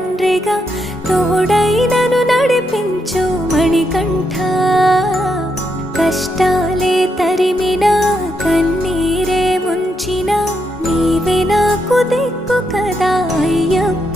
తండ్రిగా తోడై నన్ను నడిపించు మణికంఠ. కష్టాలే తరిమినా కన్నీరే ముంచిన నీవే నాకు దిక్కు కదా అయ్యప్ప.